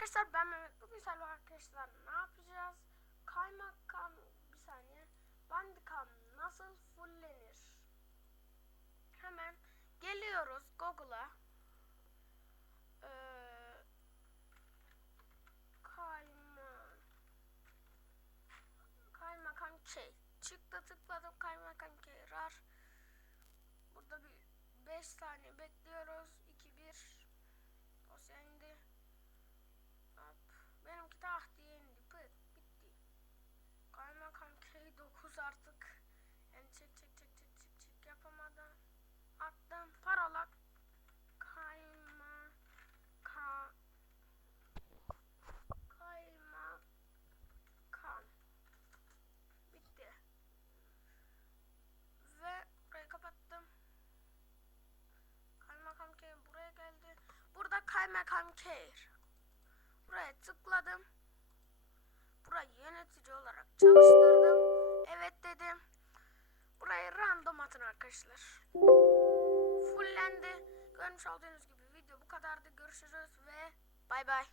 arkadaşlar ben Mehmet. Bugün seninle arkadaşlar ne yapacağız? Kaymakam bir saniye. Bandicam nasıl fullenir? Hemen geliyoruz Google'a. Ee, kayma kaymakam K. Çıktı tıkladım kaymakam K. Rar. Burada bir 5 saniye bekliyoruz. Burada Kaymakam Care. Buraya tıkladım. Burayı yönetici olarak çalıştırdım. Evet dedim. Burayı random atın arkadaşlar. Fullendi. Görmüş olduğunuz gibi video bu kadardı. Görüşürüz ve bay bay.